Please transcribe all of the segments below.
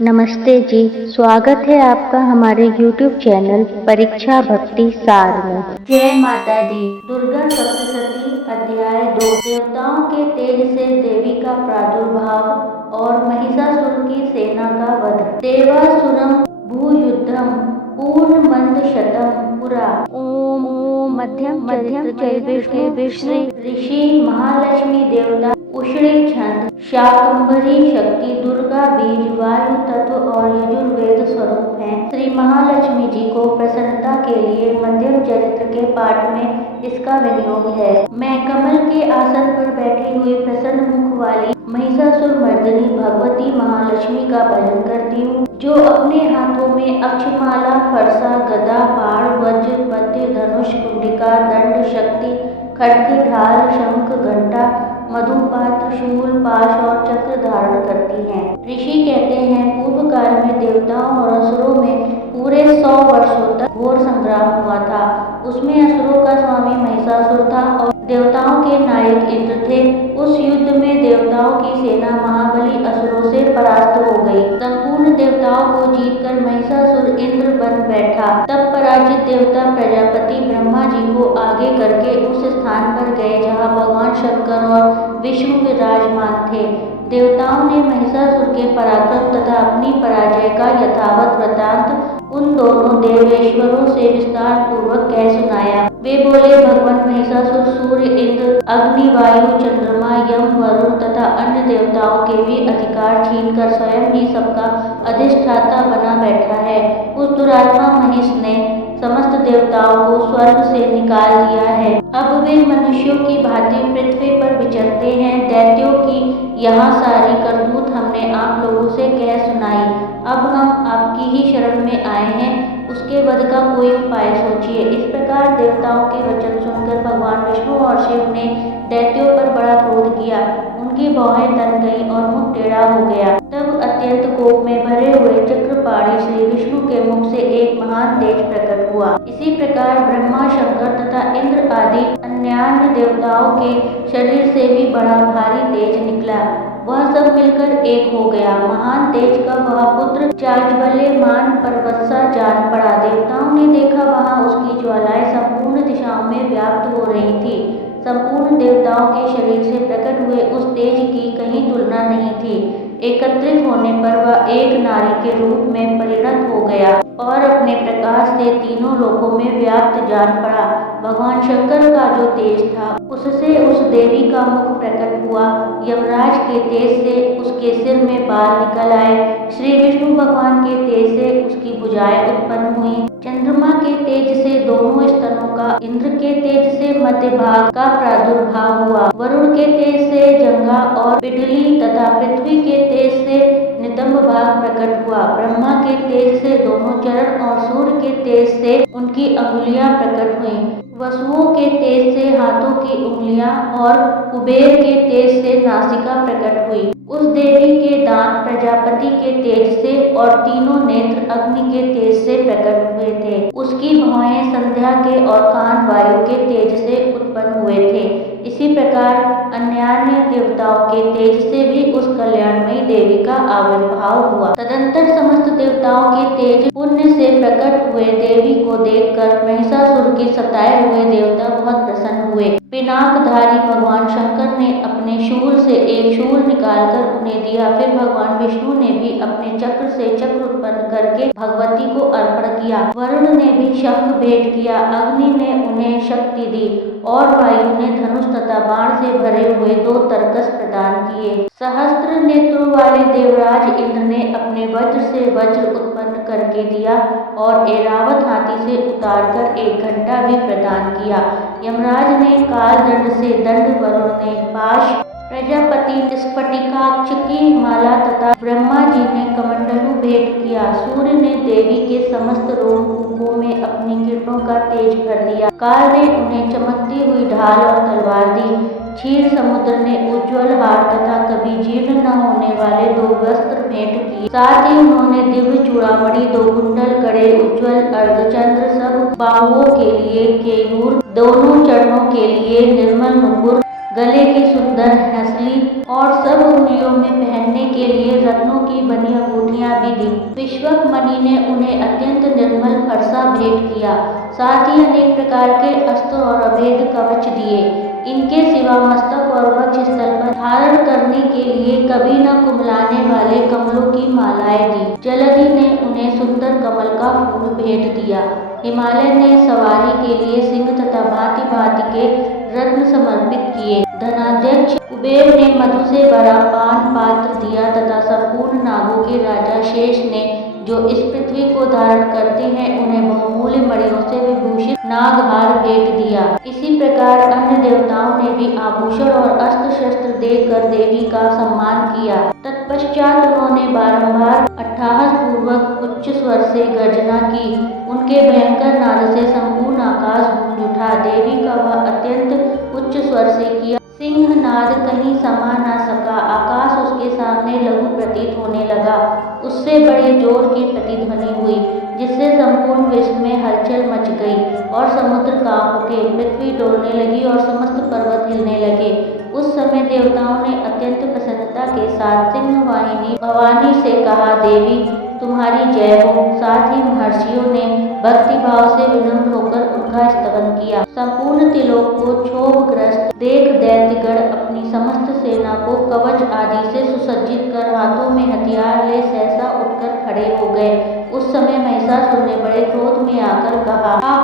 नमस्ते जी, स्वागत है आपका हमारे YouTube चैनल परीक्षा भक्ति सार में। जय माता दी। दुर्गा सप्तशती अध्याय 2 देवताओं के तेज से देवी का प्रादुर्भाव और महिषासुर की सेना का वध। देवासुरम भूयुद्धम पूर्ण मंद शतम पुरा। ओम मध्यम चरित्र विष्णु ऋषि महालक्ष्मी देवता उष्णी छंद शाकंभरी शक्ति दुर्गा बीज वायु तत्व और यजुर्वेद स्वरूप हैं। श्री महालक्ष्मी जी को प्रसन्नता के लिए मध्यम चरित्र के पाठ में इसका विनियोग है। मैं कमल के आसन पर बैठी हुई प्रसन्न मुख वाली महिषासुर मर्दिनी भगवती महालक्ष्मी का भजन करती हूँ, जो अपने हाथों में अक्षमाला फरसा गदा बाण वज्र पद्य धनुष कुंडिका दंड शक्ति खड्ग ढाल शंख घंटा मधुपात्र शूल पाश और चक्र धारण करती हैं। ऋषि कहते हैं, पूर्व काल में देवताओं और असुरों में पूरे 100 वर्षों तक घोर संग्राम हुआ था। उसमें असुरों का स्वामी महिषासुर था और देवताओं के नायक इंद्र थे। उस युद्ध में देवताओं की सेना महाबली असुरों से परास्त हो गई। संपूर्ण देवताओं को जीतकर महिषासुर इंद्र बन बैठा। तब पराजित देवता प्रजापति ब्रह्मा जी को आगे करके उस स्थान पर गए जहाँ भगवान शंकर और विष्णु विराजमान थे। देवताओं ने महिषासुर के पराक्रम तथा अपनी पराजय का यथावत वृत्तांत उन दोनों देवेश्वरों से विस्तार पूर्वक कह सुनाया। वे बोले, भगवान महिषासुर सूर्य इंद्र अग्नि वायु चंद्रमा यम वरुण तथा अन्य देवताओं के भी अधिकार छीनकर स्वयं ही सबका अधिष्ठाता बना बैठा है। उस दुरात्मा महिष ने समस्त देवताओं को स्वर्ग से निकाल दिया है। अब वे मनुष्यों की भांति पृथ्वी पर विचरते हैं। दैत्यों की यहाँ सारी करतूत हमने आप लोगों से कह सुनाई। अब हम आपकी ही शरण में आए हैं, उसके वध का कोई उपाय सोचिए। इस प्रकार देवताओं के वचन सुनकर भगवान विष्णु और शिव ने दैत्यों पर बड़ा क्रोध किया। उनकी भौहें तन गई और मुख टेढ़ा हो गया। तब अत्यंत कोप में भरे हुए चक्रपाणी श्री विष्णु के मुख से एक महान तेज प्रकट हुआ। इसी प्रकार ब्रह्मा शंकर तथा इंद्र आदि अन्यान्य देवताओं के शरीर से भी बड़ा भारी तेज निकला। वह सब मिलकर एक हो गया। महान तेज का वह पुत्र जाज्वल्यमान पर्वत सा जान पड़ा। देवताओं ने देखा, वहां उसकी ज्वालाएं संपूर्ण दिशाओं में व्याप्त हो रही थी। संपूर्ण देवताओं के शरीर से प्रकट हुए उस तेज की कहीं तुलना नहीं थी। एकत्रित होने पर वह एक नारी के रूप में परिणत हो गया और अपने प्रकाश से तीनों लोकों में व्याप्त जान पड़ा। भगवान शंकर का जो तेज था, उससे उस देवी का मुख प्रकट हुआ। यमराज के तेज से उसके सिर में बाल निकल आए। श्री विष्णु भगवान के तेज से उसकी भुजाएं उत्पन्न हुई। चंद्रमा के तेज से दोनों स्तनों का, इंद्र के तेज से मध्य भाग का प्रादुर्भाव हुआ। वरुण के तेज से जंघा और पिंडली तथा पृथ्वी के तेज से नितंब भाग प्रकट हुआ। ब्रह्मा के तेज से दोनों चरण और सूर्य के तेज से उनकी अंगुलियां प्रकट हुईं। वसुओं के तेज से हाथों की उंगलियां और कुबेर के तेज से नासिका प्रकट हुई। उस देवी के दांत प्रजापति के तेज से और तीनों नेत्र अग्नि के तेज से प्रकट हुए थे। उसकी भौहें संध्या के और कान वायु के तेज से उत्पन्न हुए थे। इसी प्रकार अन्यान्य देवताओं के तेज से भी उस कल्याणमयी देवी का आविर्भाव हुआ। तदंतर समस्त देवताओं के तेज पुण्य से प्रकट हुए देवी को देखकर महिषासुर के सताए हुए देवता बहुत प्रसन्न हुए। पिनाकधारी भगवान शंकर ने अपने शूल से एक शूल निकालकर उन्हें दिया। फिर भगवान विष्णु ने भी अपने चक्र से चक्र उत्पन्न करके भगवती को अर्पण किया। वरुण ने भी शंख भेंट किया। अग्नि ने उन्हें शक्ति दी और वायु ने धनुष तथा बाण से भरे हुए 2 तरकस प्रदान किए। सहस्त्र नेत्रों वाले देवराज इंद्र ने अपने वज्र से वज्र उत्पन्न करके दिया और ऐरावत हाथी से उतारकर एक घंटा भी प्रदान किया। यमराज ने काल दंड से दंड, वरुण ने पाश, प्रजापति स्फटिकाक्ष की माला तथा ब्रह्मा जी ने कमंडलू भेंट किया। सूर्य ने देवी के समस्त रोमकूपों में अपनी किरणों का तेज भर दिया। काल ने उन्हें चमकती हुई ढाल और तलवार दी। क्षीर समुद्र ने उज्ज्वल हार तथा कभी जीर्ण न होने वाले 2 वस्त्र भेंट किए। साथ ही उन्होंने दिव्य चूड़ामणि, 2 कुंडल, कड़े, उज्ज्वल अर्धचंद्र, सब बाहुओं के लिए केयूर, दोनों चरणों के लिए निर्मल नुपुर, गले की सुंदर हंसली और सब उंगलियों में पहनने के लिए रत्नों की बनी अंगूठियां भी दी। विश्वकमणि ने उन्हें अत्यंत निर्मल फरसा भेंट किया, साथ ही अनेक प्रकार के अस्त्र और अभेद कवच दिए। इनके सिवा मस्तक और वक्ष स्थल पर धारण करने के लिए कभी न कुमलाने वाले कमलों की मालाएं दी। जलधि ने उन्हें सुंदर कमल का फूल भेंट दिया। हिमालय ने सवारी के लिए सिंह तथा भांति भांति के रत्न समर्पित किए। धनाध्यक्ष कुबेर ने मधु से भरा पान पात्र दिया तथा संपूर्ण नागों के राजा शेष ने, जो इस पृथ्वी को धारण करते हैं, उन्हें बहुमूल्य मणियों से विभूषित नागहार भेंट दिया। इसी प्रकार अन्य देवताओं ने भी आभूषण और अस्त्र शस्त्र देकर देवी का सम्मान किया। तत्पश्चात उन्होंने बारंबार अट्टहास पूर्वक उच्च स्वर से गर्जना की। उनके भयंकर नाद से संपूर्ण आकाश गूंज उठा। देवी का वह अत्यंत उच्च स्वर से किया सिंहनाद कहीं समा न सका। आकाश उसके सामने लघु प्रतीत होने लगा। उससे बड़े जोर की प्रतिध्वनि हुई, जिससे संपूर्ण विश्व में हलचल मच गई और समुद्र कांप उठे, पृथ्वी डोलने लगी और समस्त पर्वत हिलने लगे। उस समय देवताओं ने अत्यंत प्रसन्नता के साथ सिंहवाहिनी भवानी से कहा, देवी तुम्हारी जय हो। साथ ही महर्षियों ने भक्ति भाव से विनम्र होकर उनका स्तवन किया। संपूर्ण त्रिलोक को क्षोभग्रस्त देख दैत्यगण अपनी समस्त सेना को कवच आदि से सुसज्जित कर हाथों में हथियार ले सहसा उठकर खड़े हो गए। उस समय महिषासुर ने बड़े क्रोध में आकर कहा,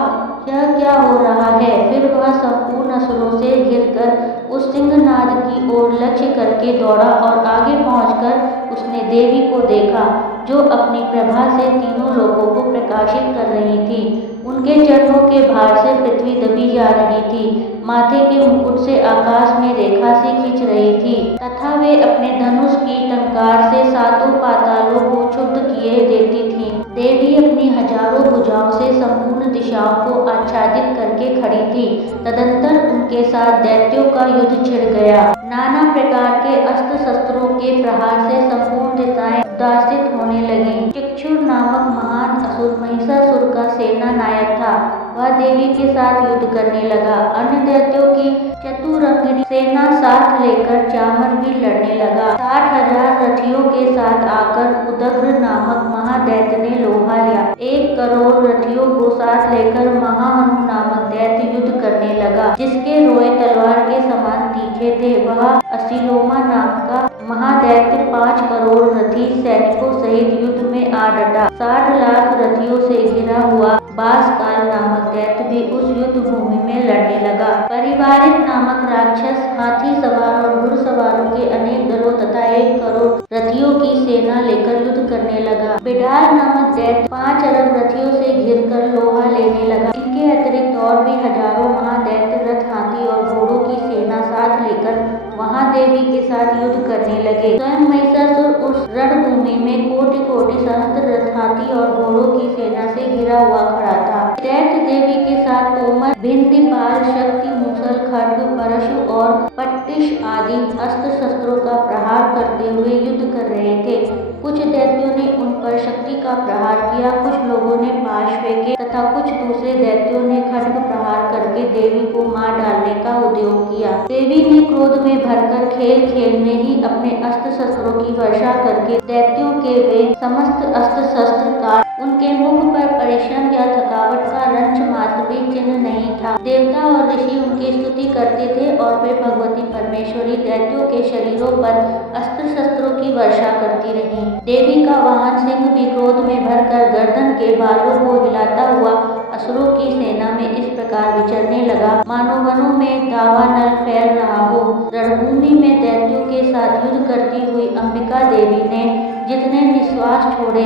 यह क्या हो रहा है? फिर वह संपूर्ण असुरों से घिरकर उस सिंहनाद की ओर लक्ष्य करके दौड़ा और आगे पहुंचकर उसने देवी को देखा, जो अपनी प्रभा से तीनों लोगों को प्रकाशित कर रही थी। उनके चरणों के भार से पृथ्वी दबी जा रही थी, माथे के मुकुट से आकाश में रेखा से खींच रही थी तथा वे अपने धनुष की टंकार से सातों पातालों को क्षुब्ध किए देती थी। देवी अपनी हजारों भुजाओं से संपूर्ण दिशाओं को आच्छादित करके खड़ी थी। तदंतर उनके साथ दैत्यों का युद्ध छिड़ गया। नाना प्रकार के अस्त्र शस्त्रों के प्रहार से संपूर्ण दिशाएं उद्वासित होने लगी। चक्षुर नामक महान असुर महिषासुर का सेना नायक था। वह देवी के साथ युद्ध करने लगा। अन्य दैत्यों की चतुरंगिणी सेना साथ लेकर चामर भी लड़ने लगा। 60,000 रथियों के साथ आकर उदग्र नामक महादैत्य ने लोहा लिया। 1 करोड़ रथियों को साथ लेकर महाहनु नामक दैत्य युद्ध करने लगा, जिसके रोए तलवार के समान तीखे थे। वह असिलोमा नाम का महादैत्य 5 करोड़ रथी सैनिकों सहित युद्ध में आ डटा। 60 लाख रथियों से घिरा हुआ बासकाल नामक दैत्य भी उस युद्ध भूमि में लड़ने लगा। परिवारिक नामक राक्षस हाथी सवार और घुड़सवारों के अनेक दलों तथा 1 करोड़ रथियों की सेना लेकर युद्ध करने लगा। बिडाल नामक दैत्य 5 अरब रथियों से घिरकर लोहा लेने लगा। इनके अतिरिक्त और भी हजारों महादैत्य रथ, हाथी और घोड़ों की सेना साथ लेकर महादेवी के साथ युद्ध करने लगे। स्वयं महिषासुर उस रणभूमि में कोटि कोटि सहस्त्र रथ, हाथी और घोड़ों की सेना से घिरा हुआ खड़ा था। दैत्य देवी के साथ तोमर, भिंदीपाल, शक्ति, मूसल, खड्ग, परशु और पट्टिश आदि अस्त्र शस्त्रों का प्रहार करते हुए युद्ध कर रहे थे। कुछ दैत्यों ने उन पर शक्ति का प्रहार किया, कुछ लोगों ने पाश फेंके तथा कुछ दूसरे दैत्यों ने खड्ग प्रहार करके देवी को मार डालने का उद्योग किया। देवी ने क्रोध में भरकर खेल खेल में ही अपने अस्त्र शस्त्रों की वर्षा करके दैत्यों के वे समस्त अस्त्र शस्त्र काट उनके मुख पर परिश्रम या थकावट का रंच मात्र भी चिन्ह नहीं था। देवता और ऋषि उनकी स्तुति करते थे और वे भगवती परमेश्वरी दैत्यों के शरीरों पर अस्त्र शस्त्रों की वर्षा करती रही। देवी का वाहन सिंह भी क्रोध में भरकर गर्दन के बालों को हिलाता हुआ असुरों की सेना में इस प्रकार विचरने लगा, मानो वनों में दावानल फैल रहा हो। रणभूमि में दैत्यों के साथ युद्ध करती हुई अंबिका देवी ने जितने निश्वास छोड़े,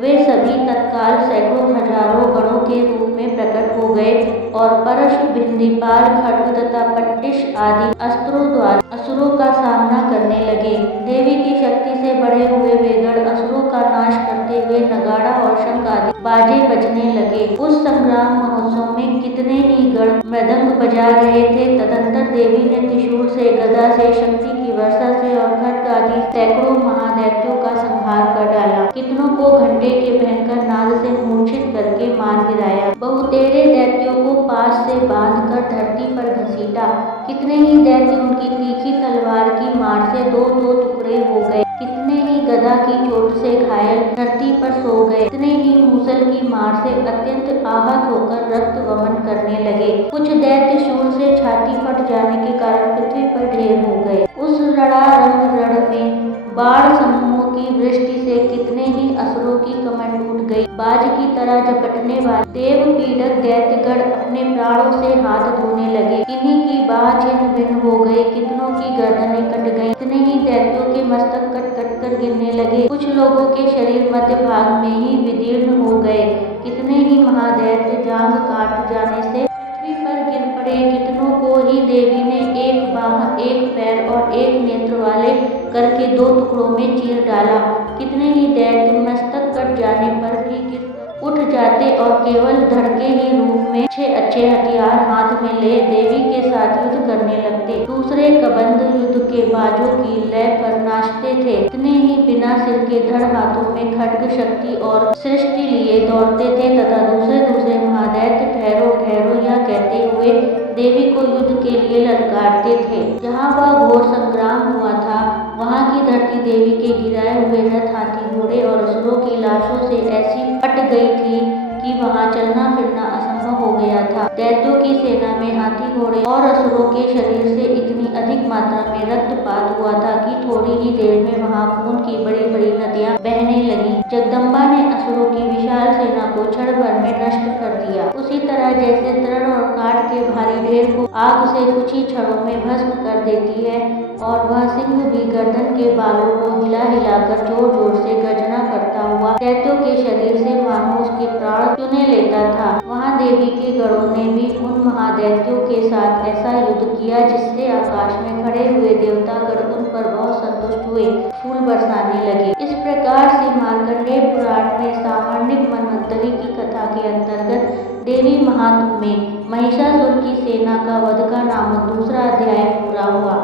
वे सभी तत्काल सैकड़ों हजारों गणों के रूप में प्रकट हो गए और परशु, भिंदीपाल, खड्ग तथा पट्टिश आदि अस्त्रों द्वारा असुरों का सामना करने लगे। देवी की शक्ति से बढ़े हुए वे गण असुरों का नाश करते हुए नगाड़ा और शंख आदि बाजे बजने लगे। उस संग्राम महोत्सव में कितने ही गण मृदंग बजा रहे थे। तदंतर देवी ने त्रिशूल से, गदा से, शक्ति की वर्षा से और खड्ग आदि सैकड़ों महादैत्यों का संहार कर डाला। कितनों को घंटे के भयंकर नाद से मूर्छित करके मार गिराया। बहुतेरे दैत्यों को पास से बांधकर धरती पर घसीटा कितने ही दैत्य उनकी तीखी तलवार की मार से दो दो टुकड़े हो गए, कितने ही गदा की चोट से घायल धरती पर सो गए, कितने ही मूसल की मार से अत्यंत आहत होकर रक्त वमन करने लगे। कुछ दैत्य शूल से छाती फट जाने के कारण पृथ्वी पर ढेर हो गए। उस रण में बाढ़ समूहों की वृष्टि से कितने ही असुरों की कमर टूट गई। बाज की तरह झपटने वाले देव पीड़क दैत्यगण अपने प्राणों से हाथ धोने लगे। किन्हीं की बाह छिन्न भिन्न हो गई, कितनों की गर्दनें कट गईं, कितने ही दैत्यों के मस्तक कट कट कर गिरने लगे। कुछ लोगों के शरीर मध्य भाग में ही विदीर्ण हो गए, कितने ही महादैत्य जांघ काट जाने से पृथ्वी पर गिर पड़े। कितनों को ही देवी ने एक बाह, एक पैर और एक नेत्र वाले करके दो टुकड़ों में चीर डाला। कितने ही दैत्य मस्तक कट जाने पर भी गिर उठ जाते और केवल धड़ के ही रूप में अच्छे हथियार हाथ में ले देवी के साथ युद्ध करने लगते। दूसरे कबंध युद्ध के बाजों की लय पर नाचते थे। इतने ही बिना सिर के धड़ हाथों में खड्ग शक्ति और सृष्टि लिए दौड़ते थे तथा दूसरे महादैत्य ठहरो ठहरो यह कहते हुए देवी को युद्ध के लिए ललकारते थे। जहाँ वह घोर संग्राम हुआ था वहाँ की धरती देवी के गिराए हुए रथ, हाथी, घोड़े और असुरों की लाशों से ऐसी फट गई थी कि वहाँ चलना फिरना असंभव हो गया था। दैत्यों की सेना में हाथी, घोड़े और असुरों के शरीर से इतनी अधिक मात्रा में रक्तपात हुआ था कि थोड़ी ही देर में वहाँ खून की बड़ी बड़ी नदियाँ बहने लगी। जगदम्बा ने असुरों की विशाल सेना को क्षण भर में नष्ट कर दिया। उसी तरह जैसे दृढ़ और काठ के भारी ढेर को आग से कुछ ही क्षणों में भस्म कर देती है और वह सिंह भी गर्दन के बालों को हिला हिलाकर जोर जोर से गर्जना करता हुआ दैत्यों के शरीर से मानो उसके प्राण चुने लेता था, वहाँ देवी के गणों ने भी उन महादैत्यों के साथ ऐसा युद्ध किया जिससे आकाश में खड़े हुए देवतागण उन पर बहुत संतुष्ट हुए, फूल बरसाने लगे। इस प्रकार से मार्कंडेय पुराण में सावर्णिक मन्वंतरी की कथा के अंतर्गत देवी महात्म्य में महिषासुर की सेना का वध का नामक दूसरा अध्याय पूरा हुआ।